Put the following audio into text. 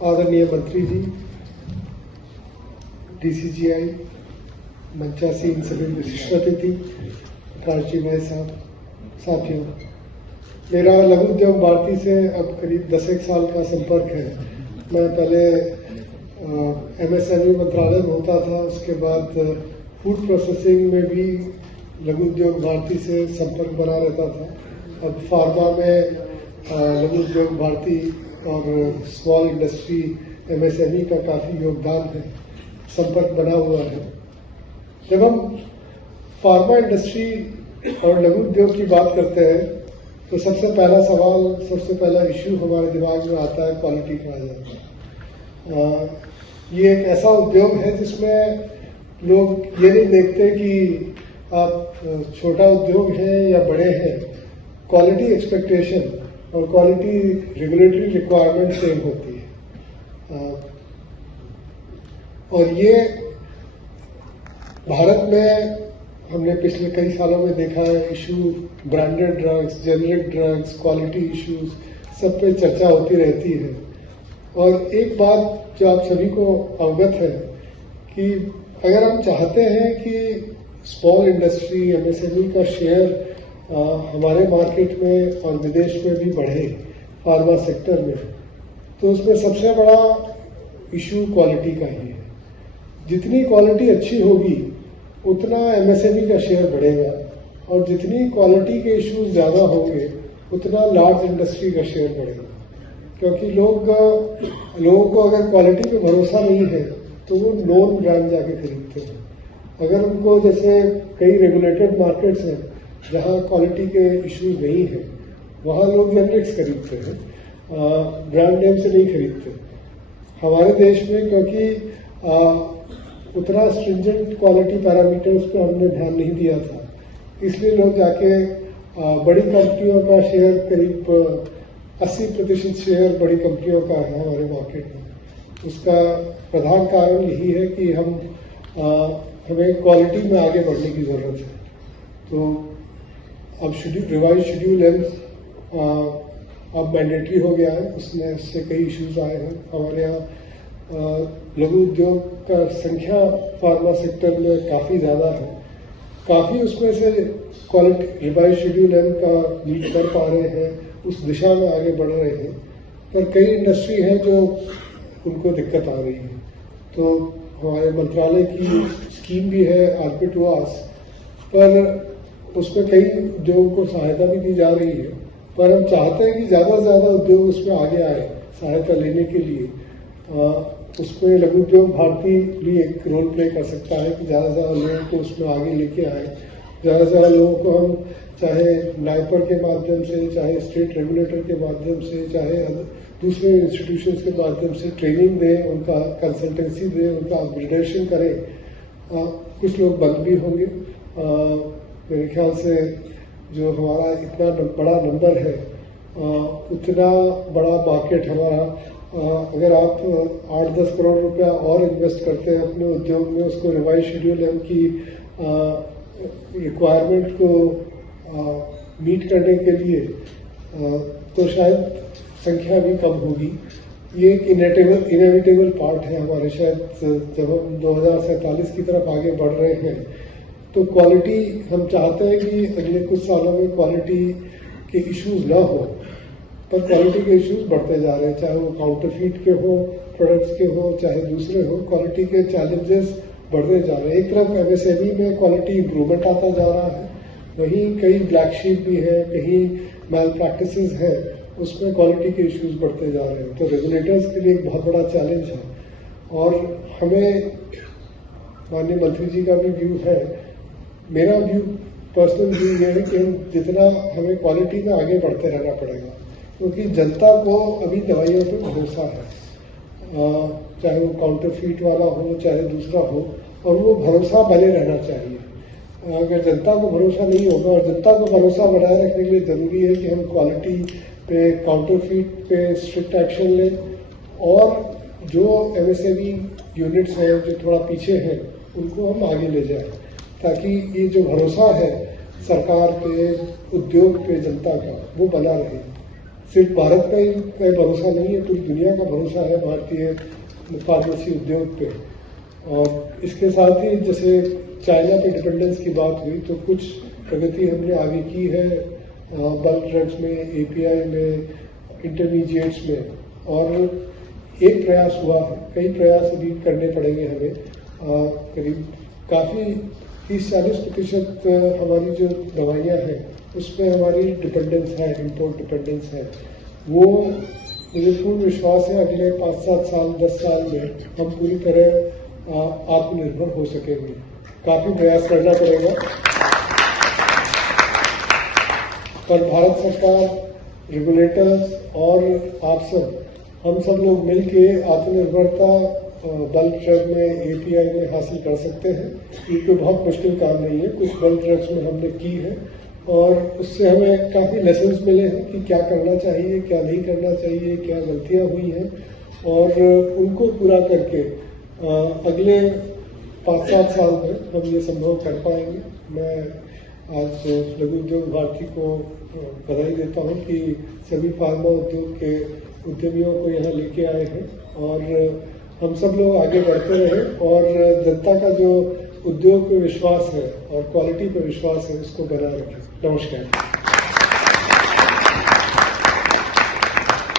आदरणीय मंत्री जी, DCGI, मंचासीन सभी विशिष्ट अतिथि, राष्ट्रीय भाई साहब, साथियों, मेरा लघु उद्योग भारती से अब करीब 10 साल का संपर्क है। मैं पहले MSME मंत्रालय में होता था, उसके बाद फूड प्रोसेसिंग में भी लघु उद्योग भारती से संपर्क बना रहता था। अब फार्मा में लघु उद्योग भारती और स्मॉल इंडस्ट्री MSME का काफ़ी योगदान है, संपर्क बना हुआ है। जब हम फार्मा इंडस्ट्री और लघु उद्योग की बात करते हैं तो सबसे पहला सवाल, सबसे पहला इश्यू हमारे दिमाग में आता है, क्वालिटी कहा जाता है। ये एक ऐसा उद्योग है जिसमें लोग ये नहीं देखते कि आप छोटा उद्योग है या बड़े हैं, क्वालिटी एक्सपेक्टेशन और क्वालिटी रेगुलेटरी रिक्वायरमेंट सेम होती है। और ये भारत में हमने पिछले कई सालों में देखा है, issue branded drugs, generic drugs, quality issues, सब पे चर्चा होती रहती है। और एक बात जो आप सभी को अवगत है कि अगर हम चाहते हैं कि स्मॉल इंडस्ट्री MSME का शेयर हमारे मार्केट में और विदेश में भी बढ़े फार्मा सेक्टर में, तो उसमें सबसे बड़ा इशू क्वालिटी का ही है। जितनी क्वालिटी अच्छी होगी उतना MSME का शेयर बढ़ेगा, और जितनी क्वालिटी के इश्यूज ज़्यादा होंगे उतना लार्ज इंडस्ट्री का शेयर बढ़ेगा। क्योंकि लोगों को अगर क्वालिटी पे भरोसा नहीं है तो वो नॉन ब्रांड जाके खरीदते हैं। अगर उनको, जैसे कई रेगुलेटेड मार्केट्स हैं जहाँ क्वालिटी के इश्यूज नहीं है, वहाँ लोग जेनरिक्स खरीदते हैं, ब्रांड नेम से नहीं खरीदते। हमारे देश में क्योंकि उतना स्ट्रिंजेंट क्वालिटी पैरामीटर्स पे हमने ध्यान नहीं दिया था, इसलिए लोग जाके बड़ी कंपनियों का शेयर, करीब 80% शेयर बड़ी कंपनियों का है हमारे मार्केट में। उसका प्रधान कारण यही है कि हमें क्वालिटी में आगे बढ़ने की ज़रूरत है। तो अब रिवाइज शेड्यूल एम्स अब मैंडेटरी हो गया है, उससे कई इश्यूज आए हैं। हमारे यहाँ लघु उद्योग का संख्या फार्मा सेक्टर में काफ़ी ज़्यादा है, काफ़ी उसमें से क्वालिटी रिवाइज शेड्यूल एम का मीट कर पा रहे हैं, उस दिशा में आगे बढ़ रहे हैं। पर कई इंडस्ट्री हैं जो उनको दिक्कत आ रही है। तो हमारे मंत्रालय की स्कीम भी है आर्पिट वास, पर उसमें कई उद्योगों को सहायता भी दी जा रही है। पर हम चाहते हैं कि ज़्यादा से ज़्यादा उद्योग उसमें आगे आए सहायता लेने के लिए। उसमें लघु उद्योग भारती भी एक रोल प्ले कर सकता है कि ज़्यादा से ज़्यादा लोगों को उसमें आगे लेके आए। ज़्यादा से ज़्यादा लोगों को हम चाहे नाइपर के माध्यम से, चाहे स्टेट रेगुलेटर के माध्यम से, चाहे दूसरे इंस्टीट्यूशंस के माध्यम से ट्रेनिंग दें, उनका कंसल्टेंसी दें, उनका अपग्रेडेशन करें। कुछ लोग बंद भी होंगे। मेरे ख्याल से जो हमारा इतना बड़ा नंबर है, उतना बड़ा मार्केट हमारा, अगर आप 8-10 करोड़ रुपया और इन्वेस्ट करते हैं अपने उद्योग में, उसको रिवाइज शेड्यूल एम की रिक्वायरमेंट को मीट करने के लिए, तो शायद संख्या भी कम होगी। ये एक इनएविटेबल पार्ट है हमारे। शायद जब हम 2047 की तरफ आगे बढ़ रहे हैं तो क्वालिटी, हम चाहते हैं कि अगले कुछ सालों में क्वालिटी के इश्यूज ना हो, पर क्वालिटी के इश्यूज बढ़ते जा रहे हैं, चाहे वो काउंटरफीट के हो, प्रोडक्ट्स के हो, चाहे दूसरे हो। क्वालिटी के चैलेंजेस बढ़ते जा रहे हैं। एक तरफ MSME में क्वालिटी इंप्रूवमेंट आता जा रहा है, वहीं कई ब्लैक शीप भी है, कहीं मैल प्रैक्टिसेस है, उसमें क्वालिटी के इश्यूज बढ़ते जा रहे हैं। तो रेगुलेटर्स के लिए एक बहुत बड़ा चैलेंज है। और हमें, माननीय मंत्री जी का भी व्यू है, मेरा व्यू, पर्सनल व्यू ये है कि जितना हमें क्वालिटी में आगे बढ़ते रहना पड़ेगा, क्योंकि जनता को अभी दवाइयों पर भरोसा है, चाहे वो काउंटरफीट वाला हो, चाहे दूसरा हो, और वो भरोसा बने रहना चाहिए। अगर जनता को भरोसा नहीं होगा, और जनता को भरोसा बनाए रखने के लिए ज़रूरी है कि हम क्वालिटी पे, काउंटरफीट पे स्ट्रिक्ट एक्शन लें, और जो MSME यूनिट्स हैं जो थोड़ा पीछे हैं उनको हम आगे ले जाएं, ताकि ये जो भरोसा है सरकार पे, उद्योग पे, जनता का, वो बना रहे। सिर्फ भारत का ही भरोसा नहीं है, पूरी दुनिया का भरोसा है भारतीय फार्मेसी उद्योग पे। और इसके साथ ही जैसे चाइना पे डिपेंडेंस की बात हुई तो कुछ प्रगति हमने आगे की है बल्क ड्रग्स में, एपीआई में, इंटरमीडिएट्स में, और एक प्रयास हुआ है, कई प्रयास अभी करने पड़ेंगे हमें। करीब काफ़ी 30-40% हमारी जो दवाइयाँ हैं उसमें हमारी डिपेंडेंस है, इम्पोर्ट डिपेंडेंस है। वो मुझे पूर्ण विश्वास है अगले 5-7 साल 10 साल में हम पूरी तरह आत्मनिर्भर हो सकेंगे। काफ़ी प्रयास करना पड़ेगा, पर भारत सरकार, रेगुलेटर्स और आप सब, हम सब लोग मिलके आत्मनिर्भरता बल्क ड्रग में, एपीआई में हासिल कर सकते हैं। ये कोई बहुत मुश्किल काम नहीं है, कुछ बल्क ड्रग्स में हमने की है और उससे हमें काफ़ी लेसन्स मिले हैं कि क्या करना चाहिए, क्या नहीं करना चाहिए, क्या गलतियां हुई हैं, और उनको पूरा करके अगले 5-7 साल में हम ये संभव कर पाएंगे। मैं आज लघु उद्योग भारती को बधाई देता हूँ कि सभी फार्मा उद्योग के उद्यमियों को यहाँ लेके आए हैं और हम सब लोग आगे बढ़ते रहें और जनता का जो उद्योग पे विश्वास है और क्वालिटी पे विश्वास है उसको बनाए रखें। नमस्कार।